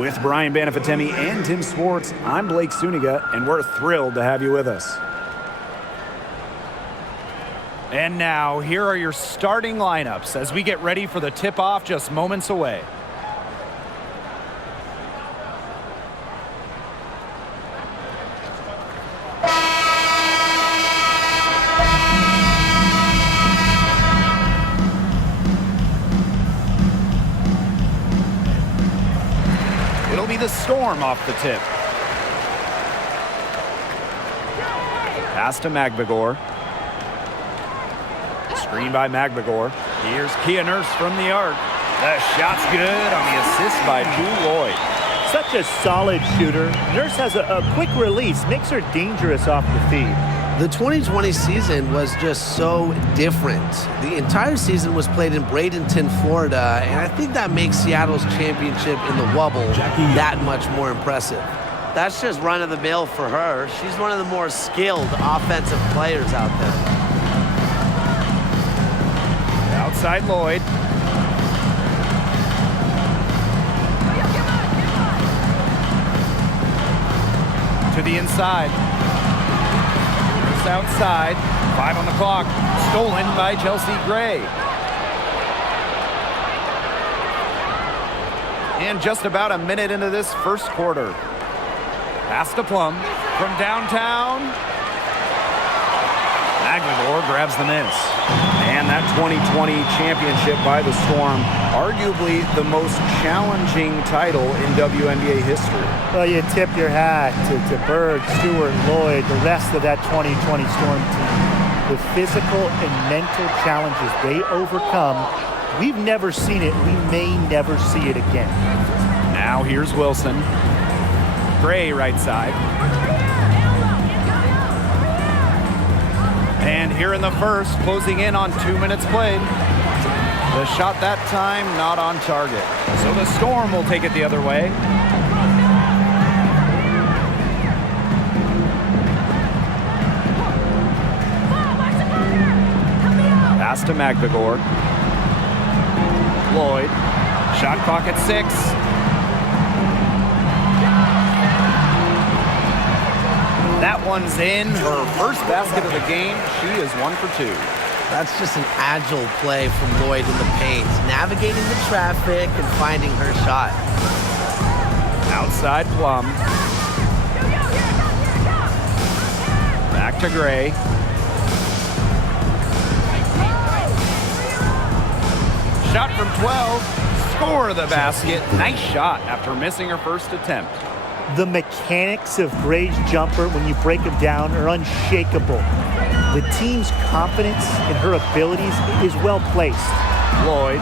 With Brian Banafatemi and Tim Swartz, I'm Blake Suniga, and we're thrilled to have you with us. And now, here are your starting lineups as we get ready for the tip-off just moments away. It'll be the Storm off the tip. Pass to Magbagor. Screen by Magbagor. Here's Kia Nurse from the arc. The shot's good on the assist by Drew Lloyd. Such a solid shooter. Nurse has a quick release, makes her dangerous off the feed. The 2020 season was just so different. The entire season was played in Bradenton, Florida, and I think that makes Seattle's championship in the Wubble that much more impressive. That's just run-of-the-mill for her. She's one of the more skilled offensive players out there. Outside Lloyd. To the inside. Just outside. 5 on the clock. Stolen by Chelsea Gray. And just about a minute into this first quarter. Pass to Plum from downtown. Magbagor grabs the miss. And that 2020 championship by the Storm, arguably the most challenging title in WNBA history. Well, you tip your hat to Bird, Stewart, Lloyd, the rest of that 2020 Storm team. The physical and mental challenges they overcome, we've never seen it. We may never see it again. Now here's Wilson. Gray right side. And here in the first, closing in on 2 minutes played. The shot that time not on target. So the Storm will take it the other way. Pass to Magbagor. Lloyd. Shot clock at 6. That one's in. Her first basket of the game. She is 1 for 2. That's just an agile play from Lloyd in the paint, navigating the traffic and finding her shot. Outside Plum. Back to Gray. Shot from 12. Score the basket. Nice shot after missing her first attempt. The mechanics of Gray's jumper, when you break them down, are unshakable. The team's confidence in her abilities is well placed. Lloyd,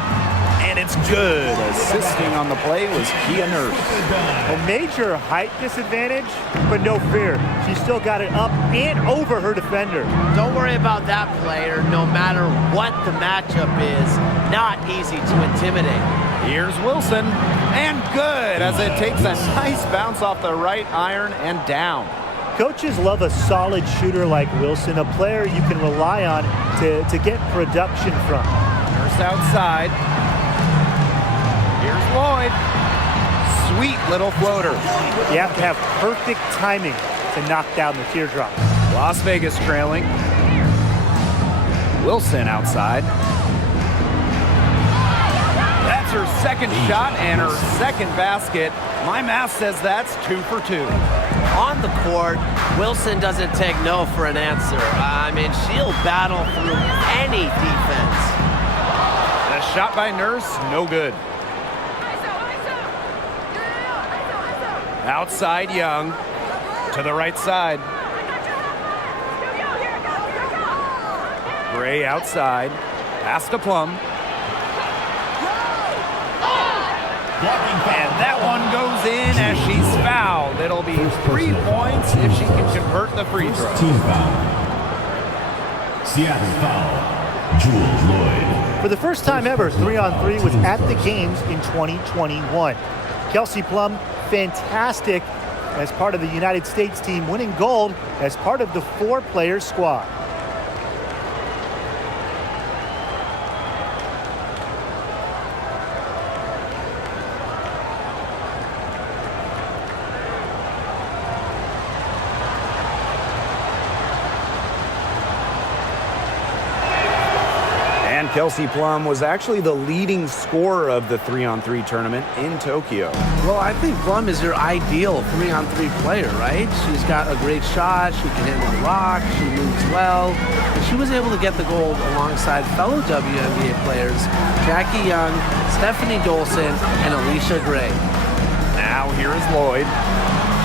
and it's good. Assisting on the play was Kia Nurse. A major height disadvantage, but no fear. She still got it up and over her defender. Don't worry about that player, no matter what the matchup is. Not easy to intimidate. Here's Wilson, and good as it takes a nice bounce off the right iron and down. Coaches love a solid shooter like Wilson, a player you can rely on to get production from. Nurse outside. Here's Lloyd. Sweet little floater. You have to have perfect timing to knock down the teardrop. Las Vegas trailing. Wilson outside. That's her second shot and her second basket. My math says that's 2 for 2. On the court, Wilson doesn't take no for an answer. I mean, she'll battle through any defense. The shot by Nurse, no good. Outside Young to the right side. Gray outside. Pass to Plum. And that one goes in as she's fouled. It'll be 3 points if she can convert the free throw. Team foul. Seattle foul. Jewel Lloyd. For the first time ever, 3-on-3 was at the games in 2021. Kelsey Plum, fantastic as part of the United States team, winning gold as part of the 4-player squad. And Kelsey Plum was actually the leading scorer of the 3-on-3 tournament in Tokyo. Well, I think Plum is your ideal 3-on-3 player, right? She's got a great shot, she can handle the rock, she moves well, and she was able to get the gold alongside fellow WNBA players Jackie Young, Stephanie Dolson, and Alicia Gray. Now here is Lloyd.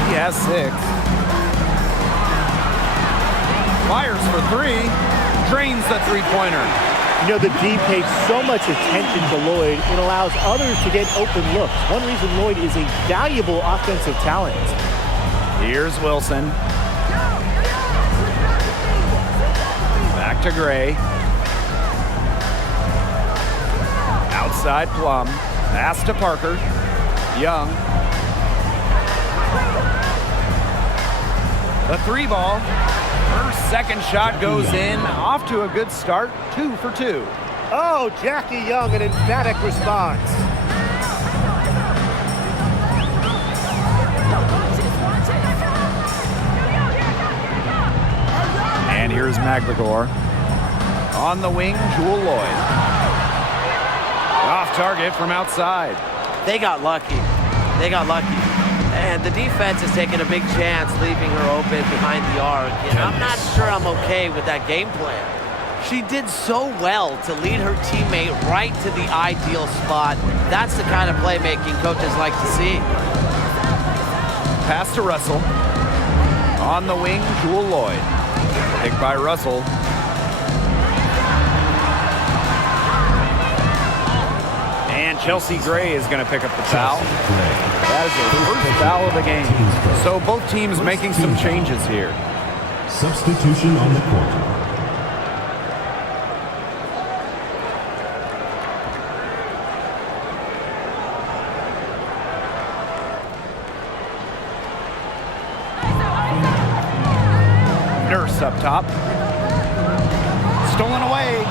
She has 6. Fires for 3. Drains the three-pointer. You know, the D pays so much attention to Lloyd, it allows others to get open looks. One reason Lloyd is a valuable offensive talent. Here's Wilson. Back to Gray. Outside Plum. Pass to Parker. Young. The 3 ball. Her second shot goes in. Off to a good start. 2 for 2. Oh, Jackie Young, an emphatic response. And here's Maglagore. On the wing, Jewel Lloyd. Off target from outside. They got lucky. They got lucky. And the defense is taking a big chance leaving her open behind the arc. And I'm not sure I'm okay with that game plan. She did so well to lead her teammate right to the ideal spot. That's the kind of playmaking coaches like to see. Pass to Russell. On the wing, Jewel Lloyd. Picked by Russell. And Chelsea Gray is going to pick up the foul. That is her first foul of the game. So both teams making some changes here. Substitution on the court. Nurse up top. Stolen away.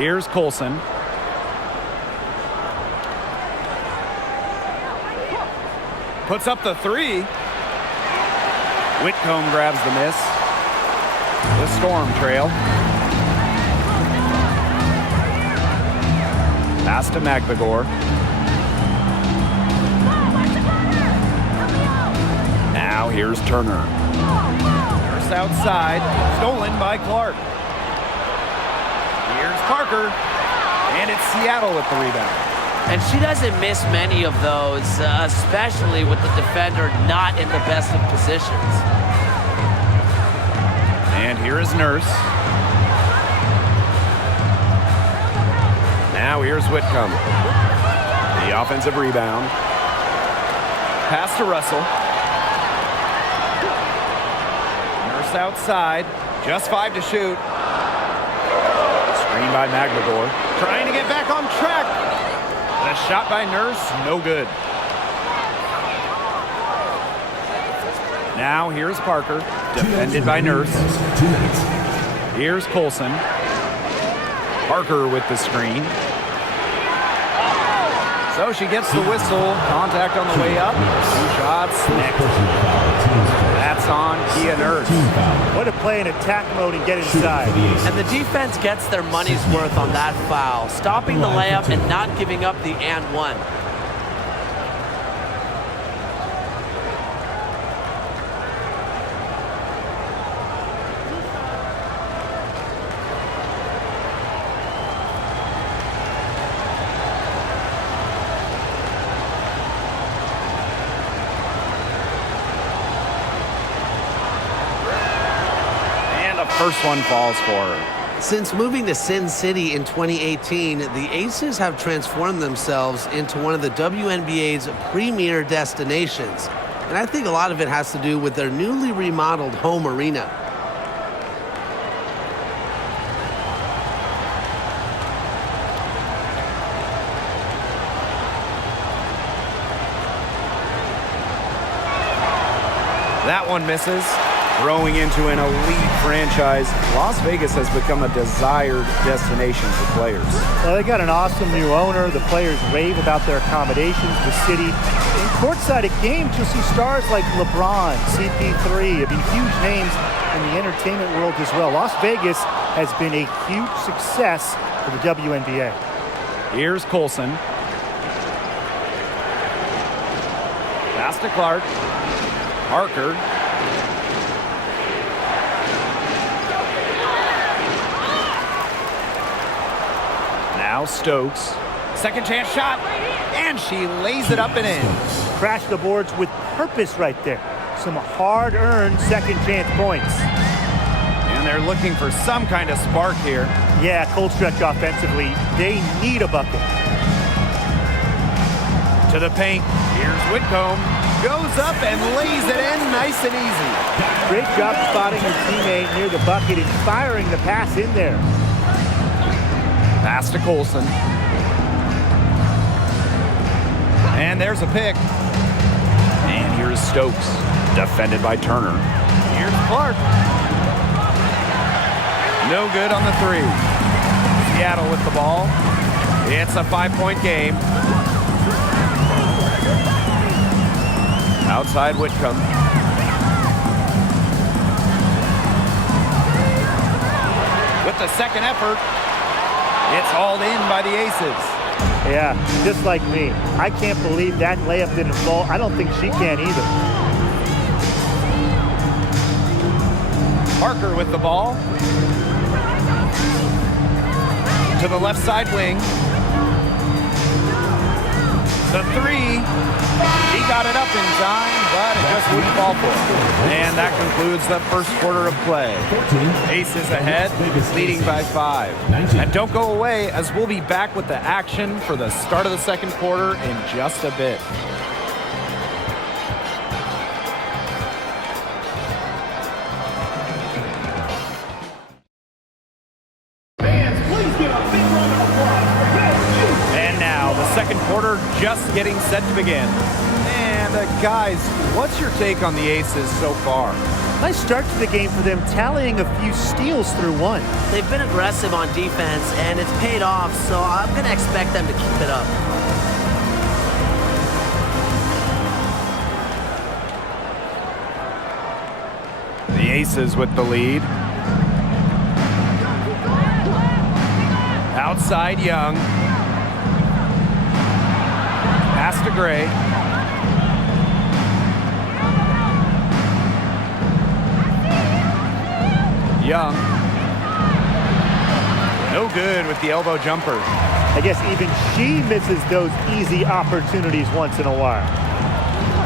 Here's Colson. Puts up the 3. Whitcomb grabs the miss. The Storm trail. Pass to Maglagore. Now here's Turner. Nurse outside. Stolen by Clark. Here's Parker. And it's Seattle with the rebound. And she doesn't miss many of those, especially with the defender not in the best of positions. And here is Nurse. Now here's Whitcomb. The offensive rebound. Pass to Russell. Nurse outside. Just 5 to shoot. Screen by Maglagore. Trying to get back on track. The shot by Nurse, no good. Now here's Parker, defended by Nurse. Here's Colson. Parker with the screen. So she gets the whistle. Contact on the way up. 2 shots next. That's on Kia Nurse. What a play in attack mode and get inside. And the defense gets their money's worth on that foul, stopping the layup and not giving up the and one. First one falls for her. Since moving to Sin City in 2018, the Aces have transformed themselves into one of the WNBA's premier destinations. And I think a lot of it has to do with their newly remodeled home arena. That one misses. Growing into an elite franchise, Las Vegas has become a desired destination for players. Well, they got an awesome new owner. The players rave about their accommodations, the city. In courtside at games, you'll see stars like LeBron, CP3. It'll be huge names in the entertainment world as well. Las Vegas has been a huge success for the WNBA. Here's Colson. Pass to Clark. Parker. Now Stokes. Second chance shot. And she lays it up and in. Crash the boards with purpose right there. Some hard-earned second chance points. And they're looking for some kind of spark here. Yeah, cold stretch offensively. They need a bucket. To the paint. Here's Whitcomb. Goes up and lays it in nice and easy. Great job spotting your teammate near the bucket and firing the pass in there. Pass to Colson. And there's a pick. And here's Stokes. Defended by Turner. Here's Clark. No good on the three. Seattle with the ball. It's a 5-point game. Outside Whitcomb. With the second effort, it's hauled in by the Aces. Yeah, just like me. I can't believe that layup didn't fall. I don't think she can either. Parker with the ball. To the left side wing. The three. He got it up in time, but it just wouldn't fall for him. And that concludes the first quarter of play. Aces ahead, leading by 5. And don't go away, as we'll be back with the action for the start of the second quarter in just a bit. And now the second quarter just getting set to begin. And guys, what's your take on the Aces so far? Nice start to the game for them, tallying a few steals through one. They've been aggressive on defense, and it's paid off, so I'm going to expect them to keep it up. The Aces with the lead. Outside Young. Pass to Gray. Young. No good with the elbow jumper. I guess even she misses those easy opportunities once in a while.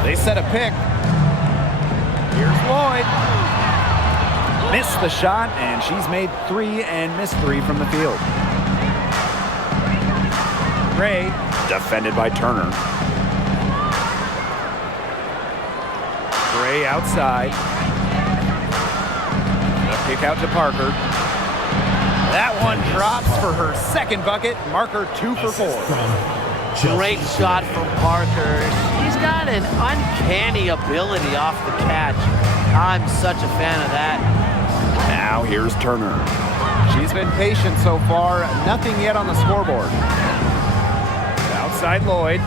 They set a pick. Here's Lloyd. Missed the shot, and she's made 3 and missed 3 from the field. Gray, defended by Turner. Gray outside. Kick out to Parker. That one drops for her second bucket. Marker 2 for 4. Great shot from Parker. He's got an uncanny ability off the catch. I'm such a fan of that. Now here's Turner. She's been patient so far. Nothing yet on the scoreboard. Outside Lloyd.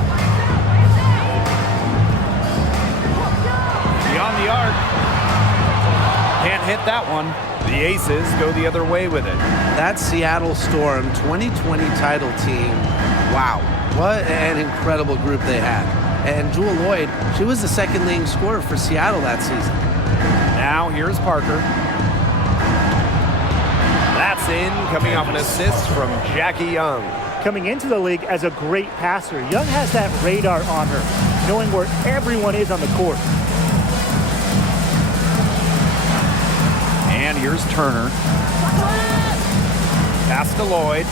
Beyond the arc. Can't hit that one. The Aces go the other way with it. That Seattle Storm 2020 title team, wow, what an incredible group they had. And Jewel Lloyd, she was the second leading scorer for Seattle that season. Now here's Parker. That's in, coming off an assist from Jackie Young. Coming into the league as a great passer, Young has that radar on her, knowing where everyone is on the court. And here's Turner. Pass to Lloyd.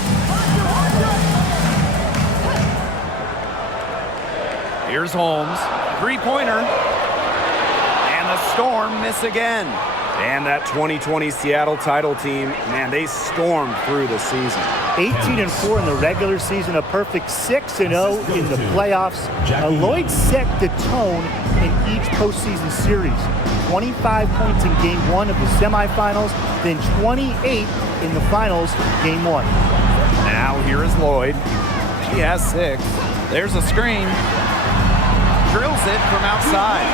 Here's Holmes. Three-pointer. And the Storm miss again. And that 2020 Seattle title team, man, they stormed through the season. 18-4 in the regular season, a perfect 6-0 in the playoffs. Lloyd set the tone in each postseason series. 25 points in Game 1 of the semifinals, then 28 in the finals, Game 1. Now here is Lloyd. She has 6. There's a screen. Drills it from outside.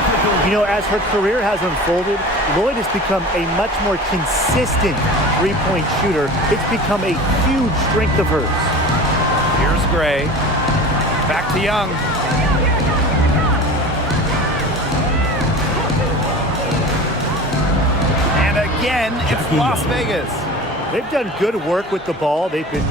You know, as her career has unfolded, Lloyd has become a much more consistent three-point shooter. It's become a huge strength of hers. Here's Gray. Back to Young. And again, it's Las Vegas. They've done good work with the ball. They've been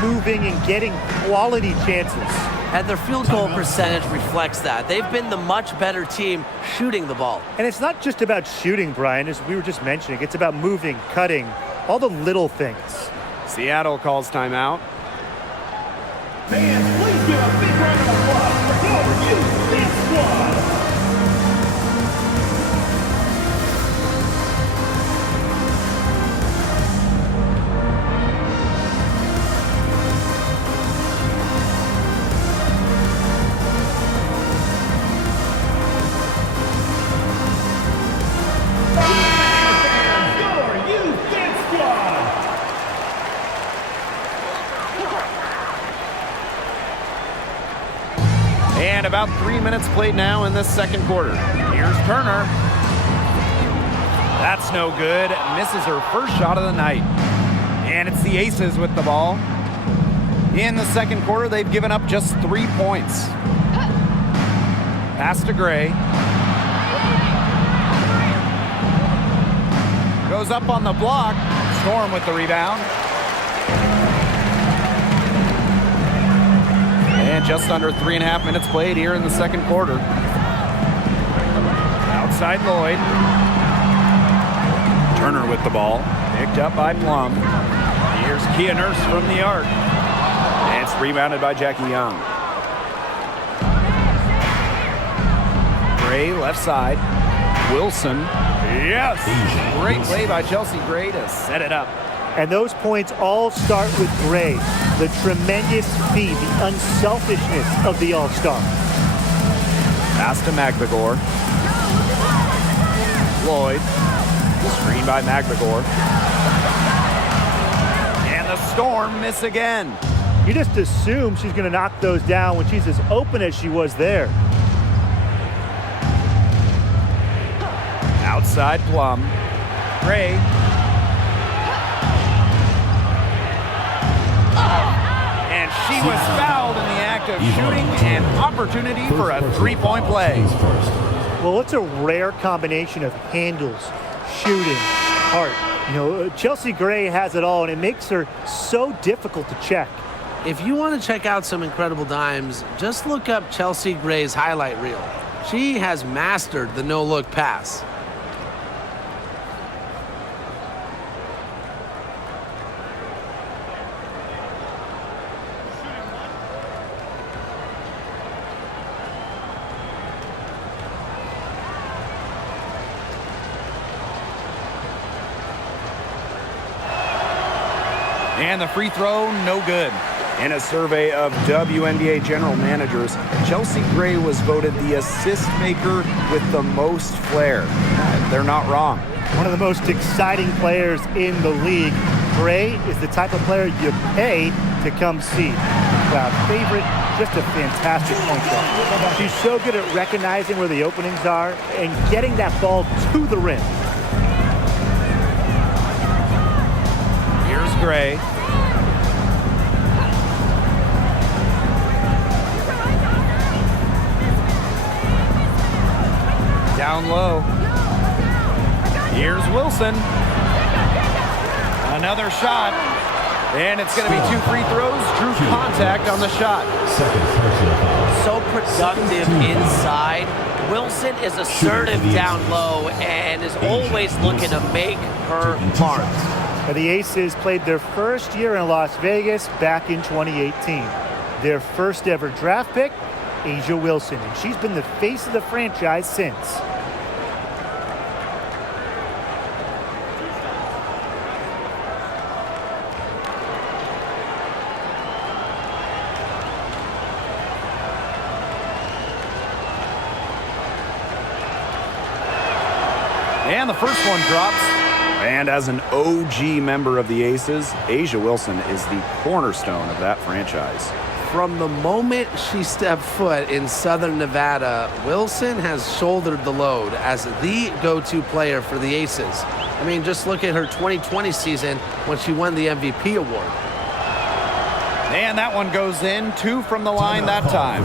moving and getting quality chances. And their field goal percentage reflects that. They've been the much better team shooting the ball. And it's not just about shooting, Brian, as we were just mentioning. It's about moving, cutting, all the little things. Seattle calls timeout. Fans, please give a big round of applause for your youth dance squad. And about 3 minutes played now in this second quarter. Here's Turner. That's no good. Misses her first shot of the night. And it's the Aces with the ball. In the second quarter, they've given up just 3 points. Pass to Gray. Goes up on the block. Storm with the rebound. And just under 3.5 minutes played here in the second quarter. Outside Lloyd. Turner with the ball. Picked up by Plum. Here's Kia Nurse from the arc. And it's rebounded by Jackie Young. Gray left side. Wilson. Yes! Great play by Chelsea Gray to set it up. And those points all start with Gray. The tremendous speed, the unselfishness of the All-Star. Pass to McVigor. Lloyd. Screen by McVigor. And the Storm miss again. You just assume she's going to knock those down when she's as open as she was there. Outside Plum. Gray. And she was fouled in the act of shooting, an opportunity for a three-point play. Well, it's a rare combination of handles, shooting, heart. You know, Chelsea Gray has it all, and it makes her so difficult to check. If you want to check out some incredible dimes, just look up Chelsea Gray's highlight reel. She has mastered the no-look pass. And the free throw, no good. In a survey of WNBA general managers, Chelsea Gray was voted the assist maker with the most flair. They're not wrong. One of the most exciting players in the league. Gray is the type of player you pay to come see. Crowd favorite, just a fantastic point guard. She's so good at recognizing where the openings are and getting that ball to the rim. Here's Gray. Down low. Here's Wilson. Another shot. And it's going to be 2 free throws. Drew contact on the shot. So productive inside. Wilson is assertive down low and is always looking to make her mark. The Aces played their first year in Las Vegas back in 2018. Their first ever draft pick, A'ja Wilson, and she's been the face of the franchise since. And the first one drops. And as an OG member of the Aces, A'ja Wilson is the cornerstone of that franchise. From the moment she stepped foot in Southern Nevada, Wilson has shouldered the load as the go-to player for the Aces. I mean, just look at her 2020 season when she won the MVP award. And that one goes in. 2 from the line that time.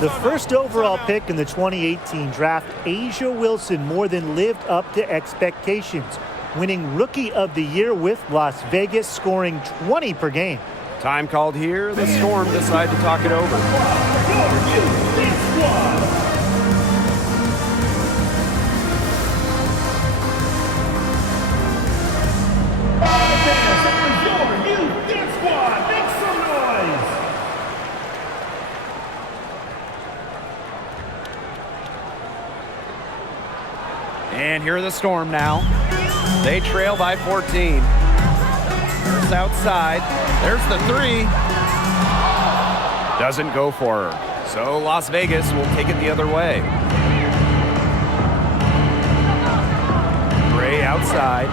The first overall pick in the 2018 draft, A'ja Wilson more than lived up to expectations, winning Rookie of the Year with Las Vegas, scoring 20 per game. Time called here. The Storm decide to talk it over. And here are the Storm now. They trail by 14. There's outside. There's the 3. Doesn't go for her. So Las Vegas will take it the other way. Gray outside.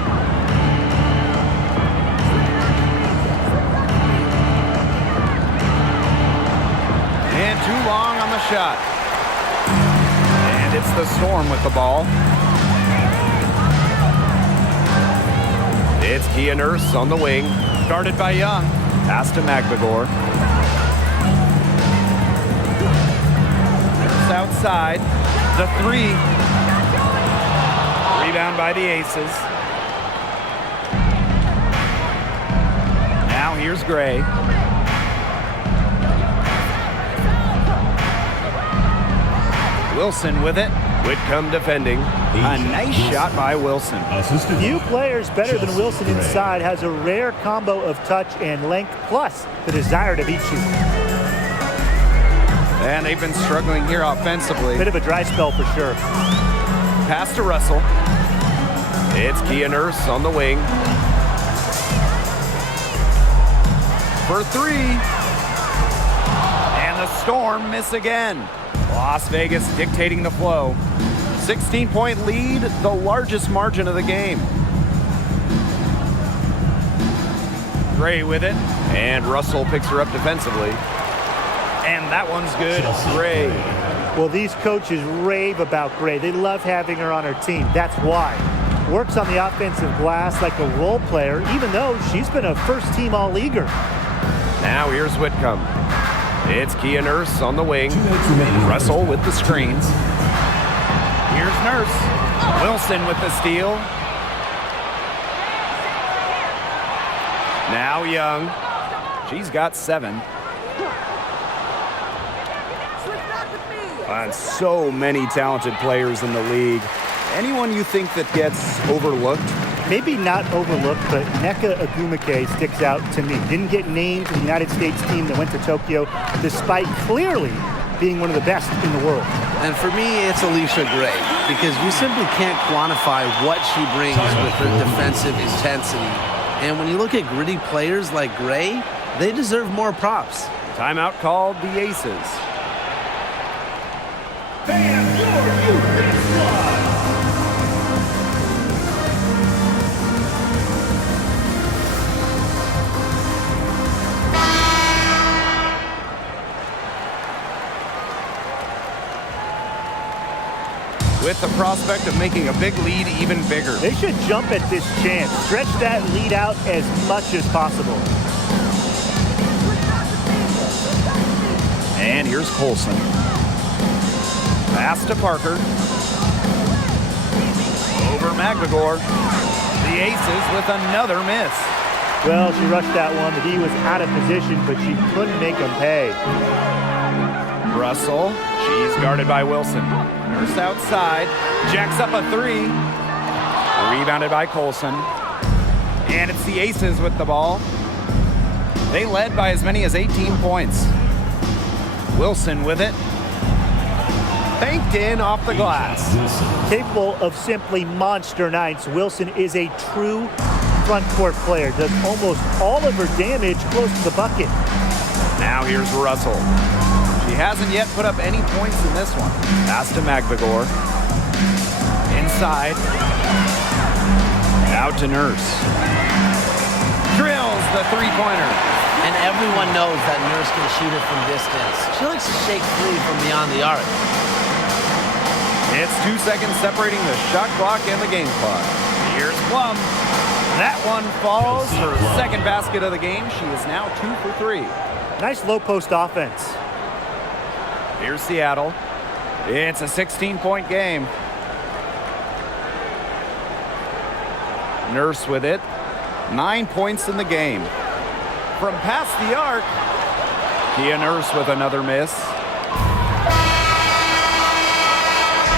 And too long on the shot. And it's the Storm with the ball. It's Kia Nurse on the wing. Guarded by Young. Pass to Magbagor. Nurse outside. The 3. Rebound by the Aces. Now here's Gray. Wilson with it. Whitcomb defending. A nice shot by Wilson. Few players better than Wilson inside, has a rare combo of touch and length, plus the desire to beat you. And they've been struggling here offensively. Bit of a dry spell for sure. Pass to Russell. It's Kia Nurse on the wing. For 3. And the Storm miss again. Las Vegas dictating the flow. 16-point lead, the largest margin of the game. Gray with it. And Russell picks her up defensively. And that one's good. Gray. Well, these coaches rave about Gray. They love having her on her team. That's why. Works on the offensive glass like a role player, even though she's been a first-team All-Leaguer. Now here's Whitcomb. It's Kia Nurse on the wing. Russell with the screens. Here's Nurse. Wilson with the steal. Now Young. She's got 7. And so many talented players in the league. Anyone you think that gets overlooked? Maybe not overlooked, but Nneka Ogwumike sticks out to me. Didn't get named to the United States team that went to Tokyo, despite clearly being one of the best in the world. And for me, it's Alicia Gray, because you simply can't quantify what she brings with her defensive intensity. And when you look at gritty players like Gray, they deserve more props. Timeout called the Aces. With the prospect of making a big lead even bigger. They should jump at this chance. Stretch that lead out as much as possible. And here's Colson. Pass to Parker. Over Magbagor. The Aces with another miss. Well, she rushed that one. The D was out of position, but she couldn't make them pay. Russell. She's guarded by Wilson. Nurse outside. Jacks up a 3. Rebounded by Colson. And it's the Aces with the ball. They led by as many as 18 points. Wilson with it. Banked in off the glass. Capable of simply monster nights, Wilson is a true front court player. Does almost all of her damage close to the bucket. Now here's Russell. She hasn't yet put up any points in this one. Pass to Magbagor. Inside. Out to Nurse. Drills the three-pointer. And everyone knows that Nurse can shoot it from distance. She likes to shake free from beyond the arc. It's 2 seconds separating the shot clock and the game clock. Here's Plum. That one falls. Her second basket of the game. She is now 2 for 3. Nice low post offense. Here's Seattle. It's a 16-point game. Nurse with it. 9 points in the game. From past the arc, Kia Nurse with another miss.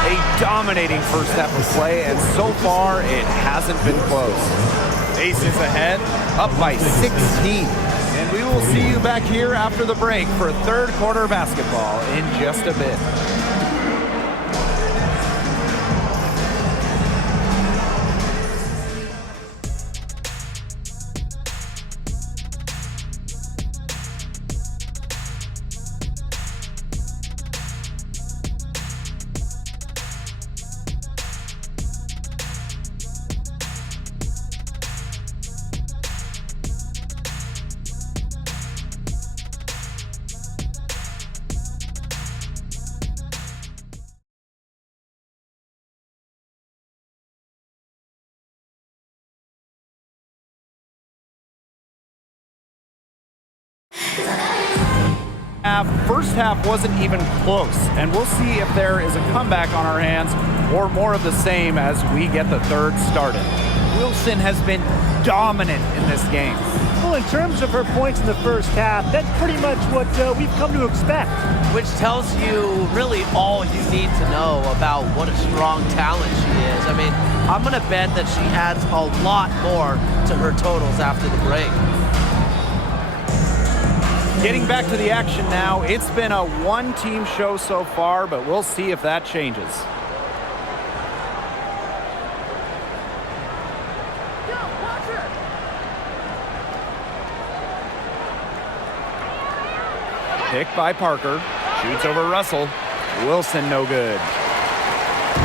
A dominating first half of play, and so far it hasn't been close. ACES ahead, up by 16. And we will see you back here after the break for third quarter basketball in just a bit. First half wasn't even close, and we'll see if there is a comeback on our hands or more of the same as we get the third started. Wilson has been dominant in this game. Well, in terms of her points in the first half, that's pretty much what we've come to expect. Which tells you really all you need to know about what a strong talent she is. I mean, I'm going to bet that she adds a lot more to her totals after the break. Getting back to the action now, it's been a one-team show so far, but we'll see if that changes. Pick by Parker. Shoots over Russell. Wilson, no good.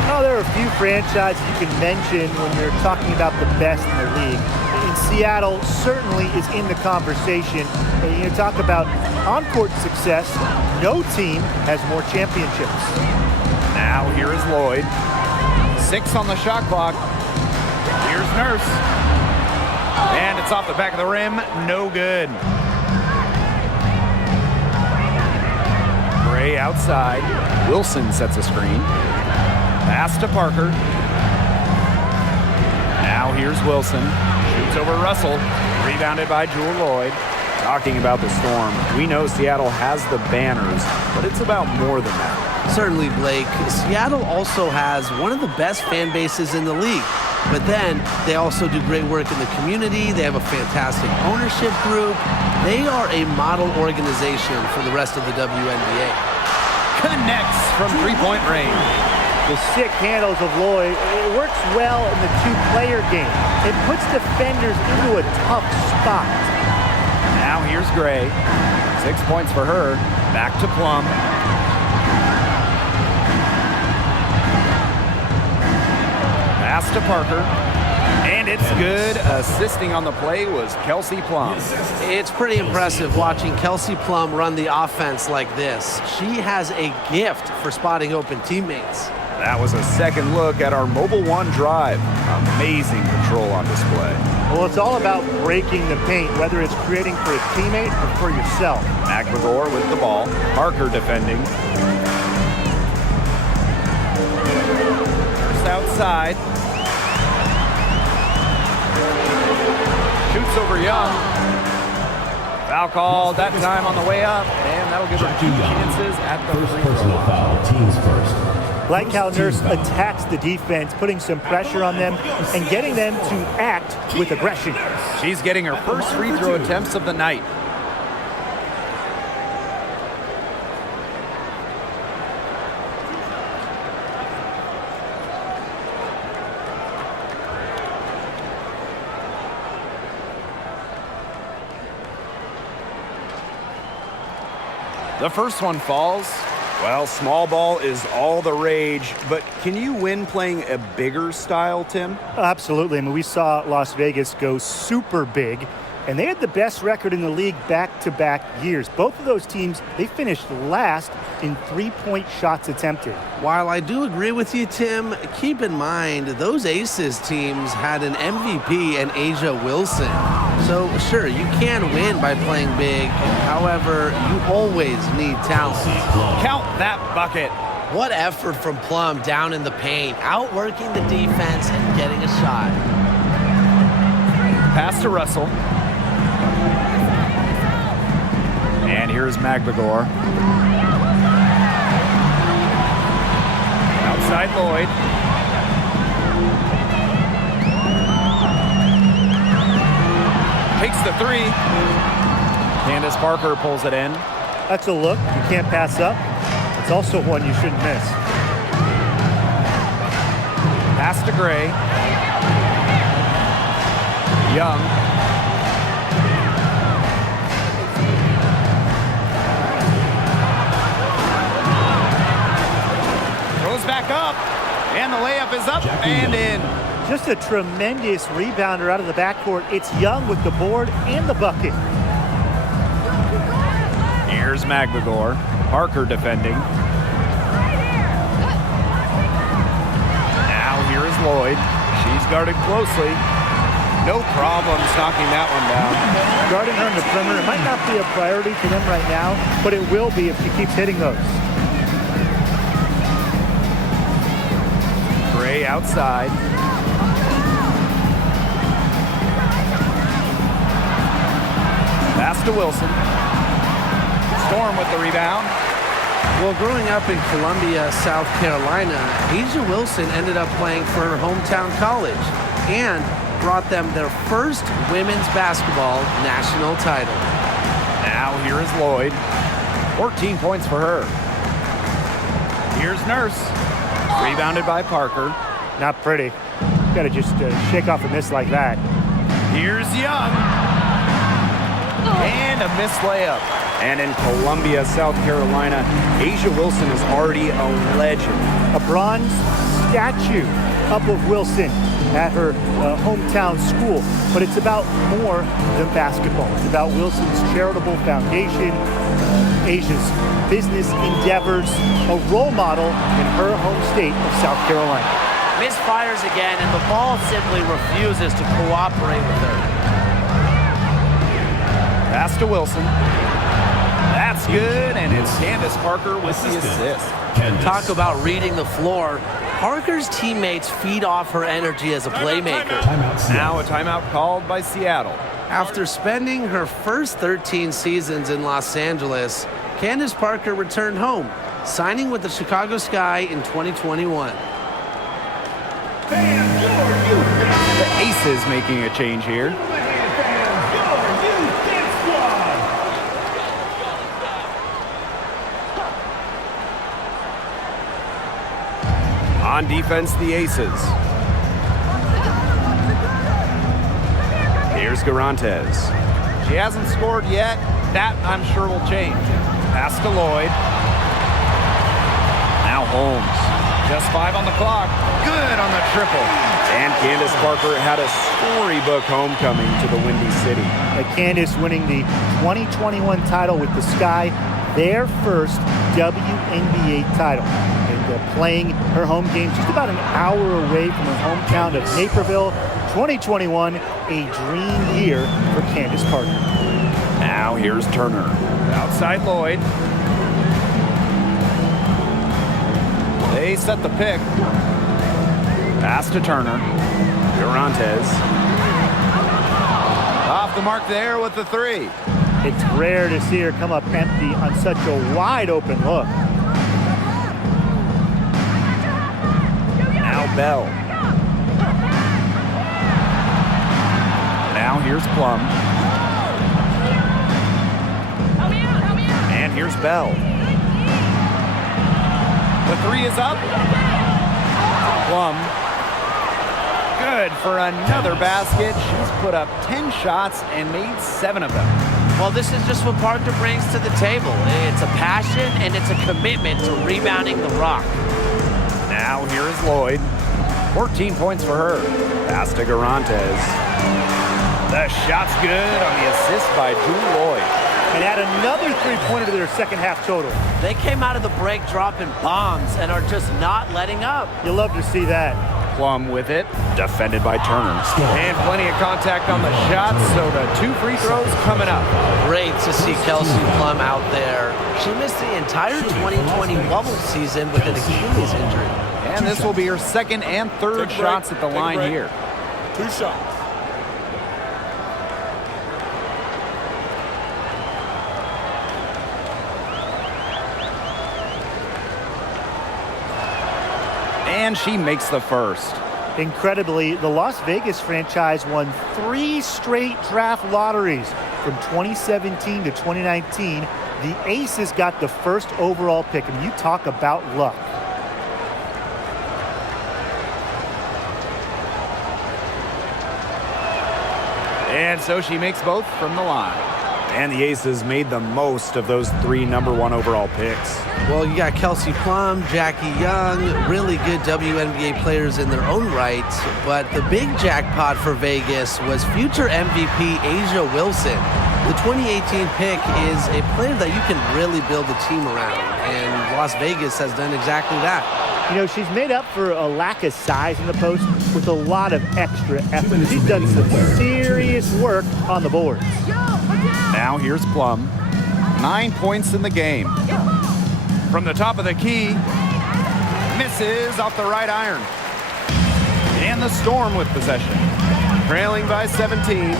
Oh, there are a few franchises you can mention when you're talking about the best in the league. And Seattle certainly is in the conversation. And you talk about on-court success, no team has more championships. Now here is Lloyd. 6 on the shot clock. Here's Nurse. And it's off the back of the rim. No good. Gray outside. Wilson sets a screen. Pass to Parker. Now here's Wilson. Shoots over Russell. Rebounded by Jewel Lloyd. Talking about the Storm, we know Seattle has the banners, but it's about more than that. Certainly, Blake. Seattle also has one of the best fan bases in the league. But then they also do great work in the community. They have a fantastic ownership group. They are a model organization for the rest of the WNBA. Connects from three-point range. The sick handles of Lloyd, it works well in the two-player game. It puts defenders into a tough spot. Now here's Gray. 6 points for her. Back to Plum. Pass to Parker. And it's good. Assisting on the play was Kelsey Plum. It's pretty impressive watching Kelsey Plum run the offense like this. She has a gift for spotting open teammates. That was a second look at our Mobile One drive. Amazing control on display. Well, it's all about breaking the paint, whether it's creating for a teammate or for yourself. McMagor with the ball. Parker defending. Just outside. Shoots over Young. Foul called that time on the way up, and that'll give her 2 chances at the free throw. Foul, teams first. Like how Nurse attacks the defense, putting some pressure on them and getting them to act with aggression. She's getting her first free throw attempts of the night. The first one falls. Well, small ball is all the rage, but can you win playing a bigger style, Tim? Absolutely. I mean, we saw Las Vegas go super big, and they had the best record in the league back-to-back years. Both of those teams, they finished last in three-point shots attempted. While I do agree with you, Tim, keep in mind those ACES teams had an MVP in Asia Wilson. So, sure, you can win by playing big. However, you always need talent. Count that bucket. What effort from Plum down in the paint, outworking the defense and getting a shot. Pass to Russell. And here's Magbagor. Outside Lloyd. Takes the three. Candace Parker pulls it in. That's a look you can't pass up. It's also one you shouldn't miss. Pass to Gray. Young. Throws back up. And the layup is up and in. Just a tremendous rebounder out of the backcourt. It's Young with the board and the bucket. Here's Magbagor. Parker defending. Now here is Lloyd. She's guarded closely. No problems knocking that one down. Guarding her in the perimeter, it might not be a priority for them right now, but it will be if she keeps hitting those. Gray outside. Pass to Wilson. Storm with the rebound. Well, growing up in Columbia, South Carolina, Asia Wilson ended up playing for her hometown college and brought them their first women's basketball national title. Now here is Lloyd. 14 points for her. Here's Nurse. Rebounded by Parker. Not pretty. Got to just shake off a miss like that. Here's Young. And a missed layup. And in Columbia, South Carolina, Asia Wilson is already a legend. A bronze statue up of Wilson at her hometown school. But it's about more than basketball. It's about Wilson's charitable foundation, Asia's business endeavors, a role model in her home state of South Carolina. Misfires again, and the ball simply refuses to cooperate with her. Pass to Wilson. That's good, and it's Candace Parker with the assist. Talk about reading the floor. Parker's teammates feed off her energy as a playmaker. Now a timeout called by Seattle. After spending her first 13 seasons in Los Angeles, Candace Parker returned home, signing with the Chicago Sky in 2021. The Aces making a change here. On defense, the Aces. Here's Garantes. She hasn't scored yet. That, I'm sure, will change. Pass to Lloyd. Now Holmes. Just 5 on the clock. Good on the triple. And Candace Parker had a storybook homecoming to the Windy City. Candace winning the 2021 title with the Sky, their first WNBA title. And playing her home game just about an hour away from her hometown of Naperville. 2021, a dream year for Candace Parker. Now here's Turner. Outside Lloyd. They set the pick. Pass to Turner. Garantes. Off the mark there with the three. It's rare to see her come up empty on such a wide open look. Now Bell. Now here's Plum. And here's Bell. The three is up. Plum. Good for another basket. She's put up 10 shots and made 7 of them. Well, this is just what Parker brings to the table. It's a passion and it's a commitment to rebounding the rock. Now here is Lloyd. 14 points for her. Pass to Garantes. The shot's good on the assist by Jewel Lloyd. And add another three-pointer to their second half total. They came out of the break dropping bombs and are just not letting up. You'll love to see that. Plum with it, defended by Turner. And plenty of contact on the shot, so the 2 free throws coming up. Great to see Kelsey Plum out there. She missed the entire 2020 bubble season with an Achilles injury. And this will be her second and third shots at the line here. 2 shots. And she makes the first. Incredibly, the Las Vegas franchise won 3 straight draft lotteries from 2017 to 2019. The Aces got the first overall pick, and you talk about luck. And so she makes both from the line. And the Aces made the most of those 3 number 1 overall picks. Well, you got Kelsey Plum, Jackie Young, really good WNBA players in their own right. But the big jackpot for Vegas was future MVP Asia Wilson. The 2018 pick is a player that you can really build a team around. And Las Vegas has done exactly that. You know, she's made up for a lack of size in the post with a lot of extra effort. She's done some serious work on the boards. Now here's Plum. 9 points in the game. From the top of the key, misses off the right iron. And the Storm with possession. Trailing by 17.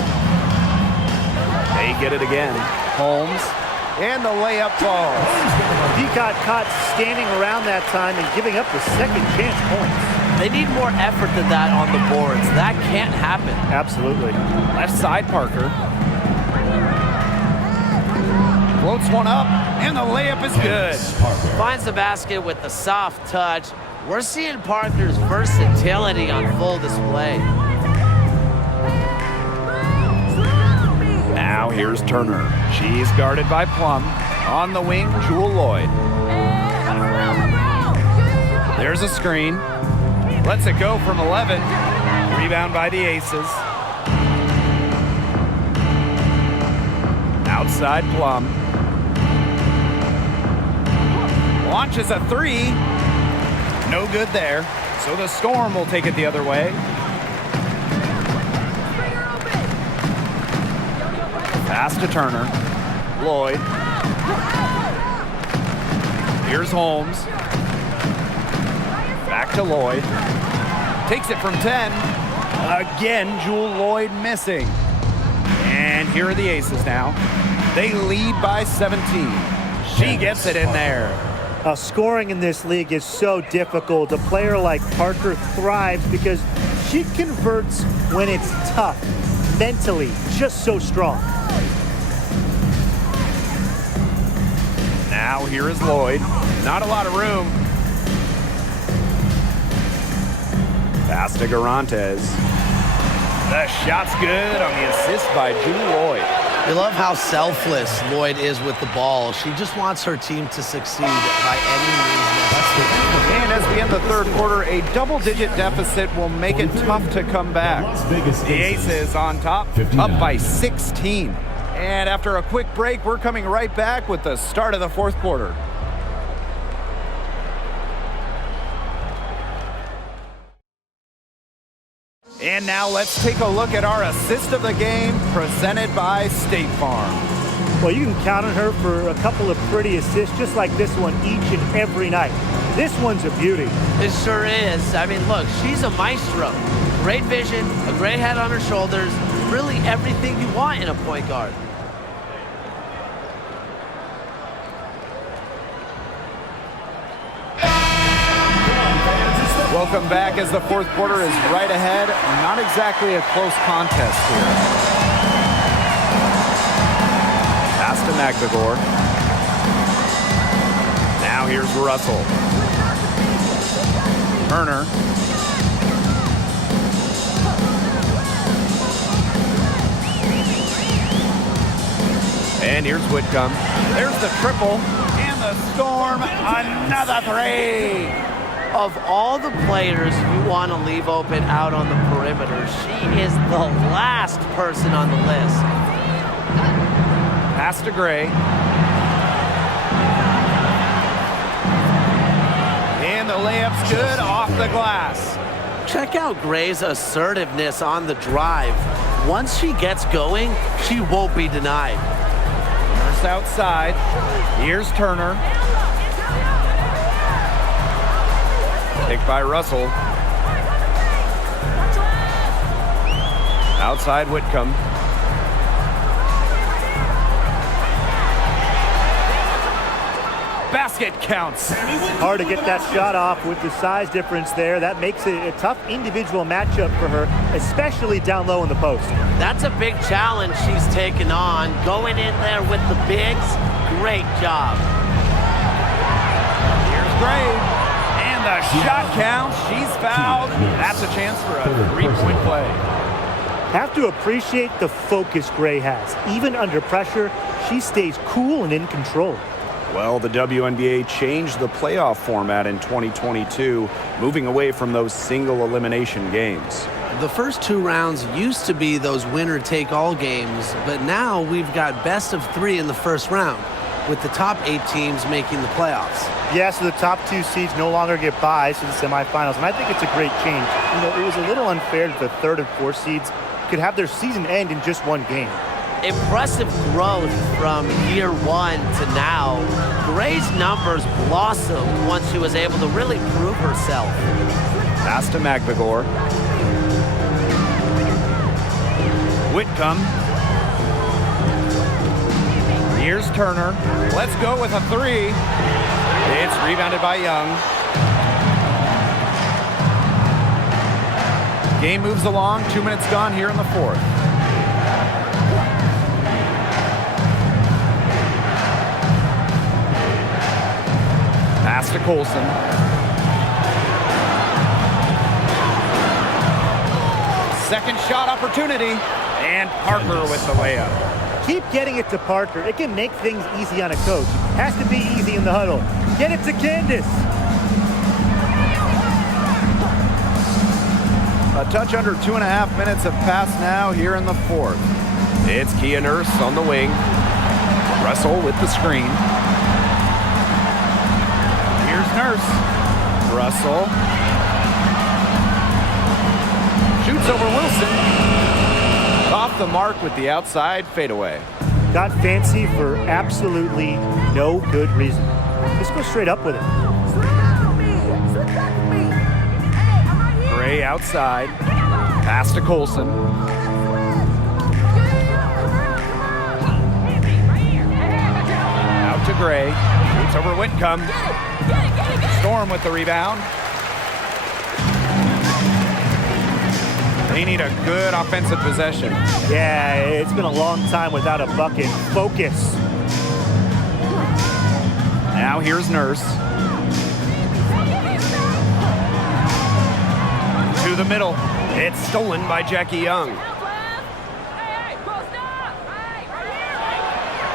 They get it again. Holmes. And the layup falls. He got caught standing around that time and giving up the second chance points. They need more effort than that on the boards. That can't happen. Absolutely. Left side, Parker. Floats one up, and the layup is good. Finds the basket with the soft touch. We're seeing Parker's versatility on full display. Now here's Turner. She's guarded by Plum. On the wing, Jewel Lloyd. There's a screen. Lets it go from 11. Rebound by the Aces. Outside Plum. Launches a 3. No good there. So the Storm will take it the other way. Pass to Turner. Lloyd. Here's Holmes. Back to Lloyd. Takes it from 10. Again, Jewel Lloyd missing. And here are the Aces now. They lead by 17. She gets it in there. Scoring in this league is so difficult. A player like Parker thrives because she converts when it's tough. Mentally, just so strong. Now here is Lloyd. Not a lot of room. Pass to Garantes. The shot's good on the assist by Jewel Lloyd. You love how selfless Lloyd is with the ball. She just wants her team to succeed by any means necessary. And as we end the third quarter, a double-digit deficit will make it tough to come back. The Aces on top, up by 16. And after a quick break, we're coming right back with the start of the fourth quarter. And now let's take a look at our assist of the game presented by State Farm. Well, you can count on her for a couple of pretty assists just like this one each and every night. This one's a beauty. It sure is. I mean, look, she's a maestro. Great vision, a great head on her shoulders, really everything you want in a point guard. Welcome back as the fourth quarter is right ahead. Not exactly a close contest here. Pass to McVigor. Now here's Russell. Turner. And here's Whitcomb. There's the triple. And the Storm, another three. Of all the players you want to leave open out on the perimeter, she is the last person on the list. Pass to Gray. And the layup's good off the glass. Check out Gray's assertiveness on the drive. Once she gets going, she won't be denied. Nurse outside. Here's Turner. Picked by Russell. Outside Whitcomb. Basket counts. Hard to get that shot off with the size difference there. That makes it a tough individual matchup for her, especially down low in the post. That's a big challenge she's taken on. Going in there with the bigs, great job. Here's Gray. And the shot counts. She's fouled. That's a chance for a three-point play. Have to appreciate the focus Gray has. Even under pressure, she stays cool and in control. Well, the WNBA changed the playoff format in 2022, moving away from those single elimination games. The first 2 rounds used to be those winner-take-all games, but now we've got best of 3 in the first round, with the top 8 teams making the playoffs. Yeah, so the top 2 seeds no longer get buys to the semifinals, and I think it's a great change. You know, it was a little unfair that the 3rd and 4th seeds could have their season end in just one game. Impressive growth from year 1 to now. Gray's numbers blossomed once she was able to really prove herself. Pass to McBagor. Whitcomb. Here's Turner. Let's go with a 3. It's rebounded by Young. Game moves along. 2 minutes gone here in the 4th. Pass to Colson. Second shot opportunity. And Parker with the layup. Keep getting it to Parker. It can make things easy on a coach. Has to be easy in the huddle. Get it to Candace. A touch under 2.5 minutes have passed now here in the 4th. It's Kia Nurse on the wing. Russell with the screen. Here's Nurse. Russell. Shoots over Wilson. Off the mark with the outside fadeaway. Got fancy for absolutely no good reason. Just go straight up with it. Gray outside. Pass to Colson. Out to Gray. Shoots over Whitcomb. Storm with the rebound. They need a good offensive possession. Yeah, it's been a long time without a bucket. Focus. Now here's Nurse. To the middle. It's stolen by Jackie Young.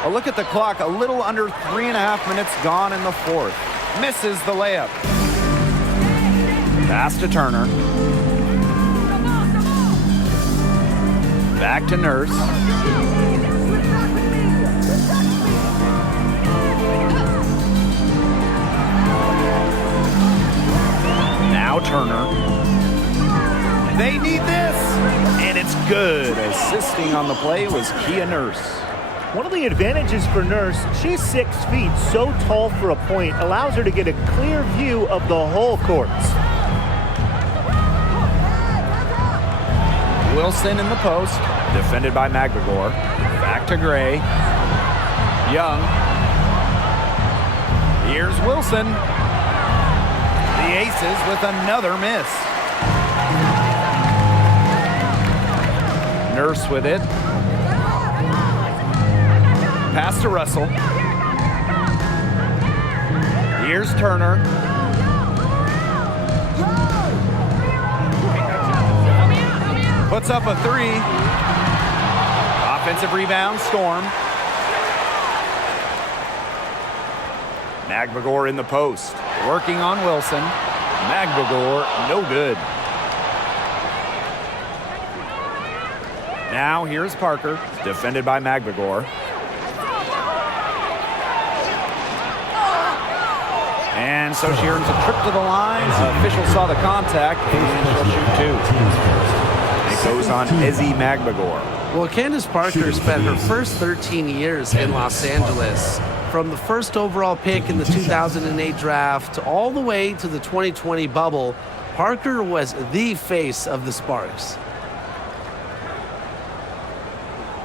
A look at the clock. A little under 3.5 minutes gone in the 4th. Misses the layup. Pass to Turner. Back to Nurse. Now Turner. They need this, and it's good. Assisting on the play was Kia Nurse. One of the advantages for Nurse, she's 6 feet, so tall for a point, allows her to get a clear view of the whole court. Wilson in the post, defended by McBagor. Back to Gray. Young. Here's Wilson. The Aces with another miss. Nurse with it. Pass to Russell. Here's Turner. Puts up a 3. Offensive rebound, Storm. Magbagor in the post. Working on Wilson. Magbagor, no good. Now here's Parker, defended by Magbagor. And so she earns a trip to the line. Official saw the contact, and she'll shoot two. It goes on Izzy Magbagor. Well, Candace Parker spent her first 13 years in Los Angeles. From the first overall pick in the 2008 draft all the way to the 2020 bubble, Parker was the face of the Sparks.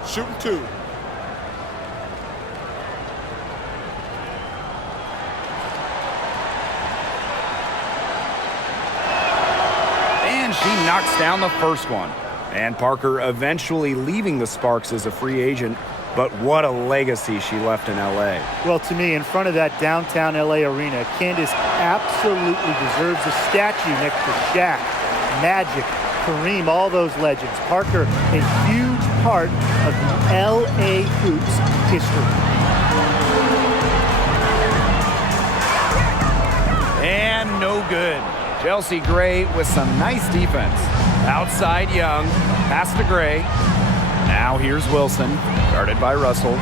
Shooting two. And she knocks down the first one. And Parker eventually leaving the Sparks as a free agent. But what a legacy she left in L.A. Well, to me, in front of that downtown L.A. arena, Candace absolutely deserves a statue next to Shaq, Magic, Kareem, all those legends. Parker, a huge part of the L.A. Hoops history. And no good. Chelsea Gray with some nice defense. Outside Young, pass to Gray. Now here's Wilson, guarded by Russell.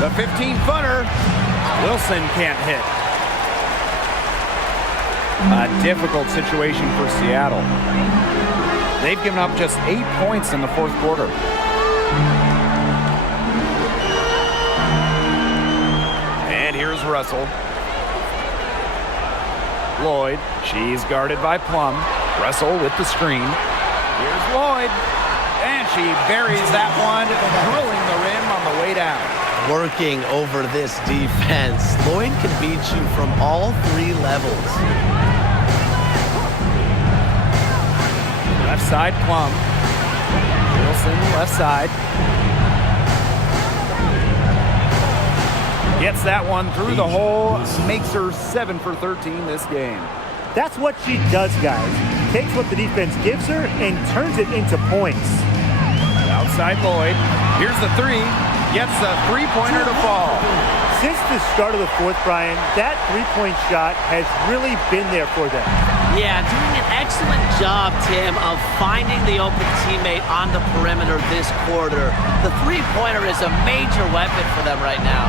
The 15-footer. Wilson can't hit. A difficult situation for Seattle. They've given up just 8 points in the fourth quarter. And here's Russell. Lloyd, she's guarded by Plum. Russell with the screen. Here's Lloyd, and she buries that one, drilling the rim on the way down. Working over this defense, Lloyd can beat you from all three levels. Left side, Plum. Wilson, left side. Gets that one through the hole, makes her 7 for 13 this game. That's what she does, guys. Takes what the defense gives her and turns it into points. Outside Lloyd. Here's the three. Gets a three-pointer to fall. Since the start of the fourth, Brian, that three-point shot has really been there for them. Yeah, doing an excellent job, Tim, of finding the open teammate on the perimeter this quarter. The three-pointer is a major weapon for them right now.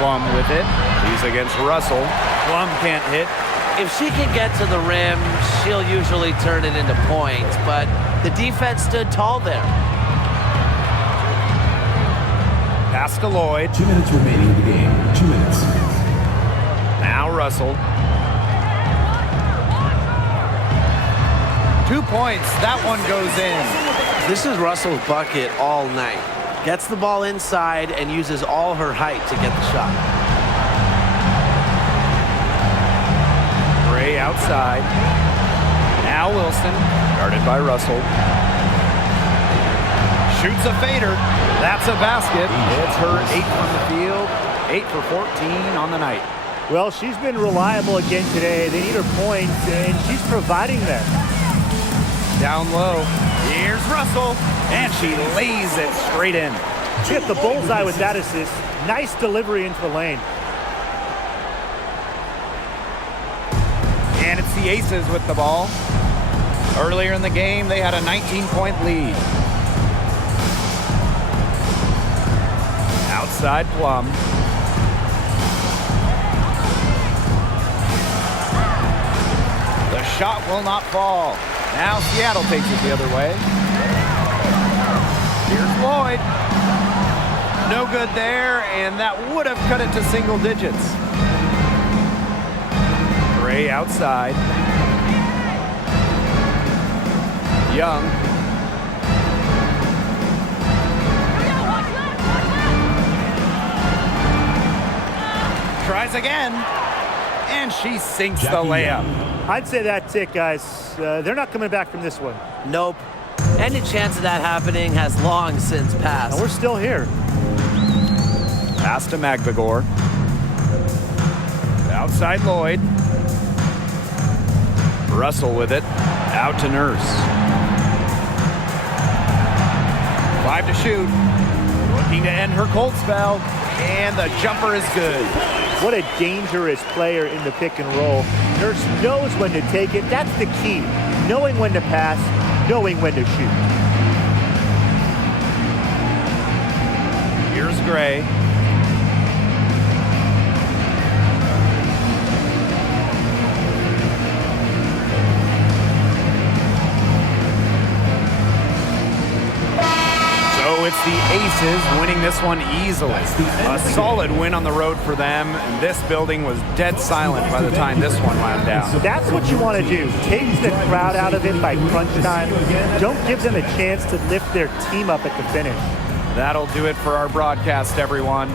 Plum with it. She's against Russell. Plum can't hit. If she can get to the rim, she'll usually turn it into points, but the defense stood tall there. Pass to Lloyd. 2 minutes remaining in the game. 2 minutes. Now Russell. 2 points. That one goes in. This is Russell's bucket all night. Gets the ball inside and uses all her height to get the shot. Gray outside. Now Wilson, guarded by Russell. Shoots a fader. That's a basket. It's her 8 from the field. 8 for 14 on the night. Well, she's been reliable again today. They need her points, and she's providing them. Down low. Here's Russell, and she lays it straight in. She hit the bullseye with that assist. Nice delivery into the lane. And it's the Aces with the ball. Earlier in the game, they had a 19-point lead. Outside Plum. The shot will not fall. Now Seattle takes it the other way. Here's Lloyd. No good there, and that would have cut it to single digits. Gray outside. Young. Tries again, and she sinks the layup. I'd say that's it, guys. They're not coming back from this one. Nope. Any chance of that happening has long since passed. And we're still here. Pass to Magbagor. Outside Lloyd. Russell with it. Out to Nurse. 5 to shoot. Looking to end her cold spell. And the jumper is good. What a dangerous player in the pick and roll. Nurse knows when to take it. That's the key. Knowing when to pass, knowing when to shoot. Here's Gray. So it's the Aces winning this one easily. A solid win on the road for them, and this building was dead silent by the time this one wound down. That's what you want to do. Take the crowd out of it by crunch time. Don't give them a chance to lift their team up at the finish. That'll do it for our broadcast, everyone.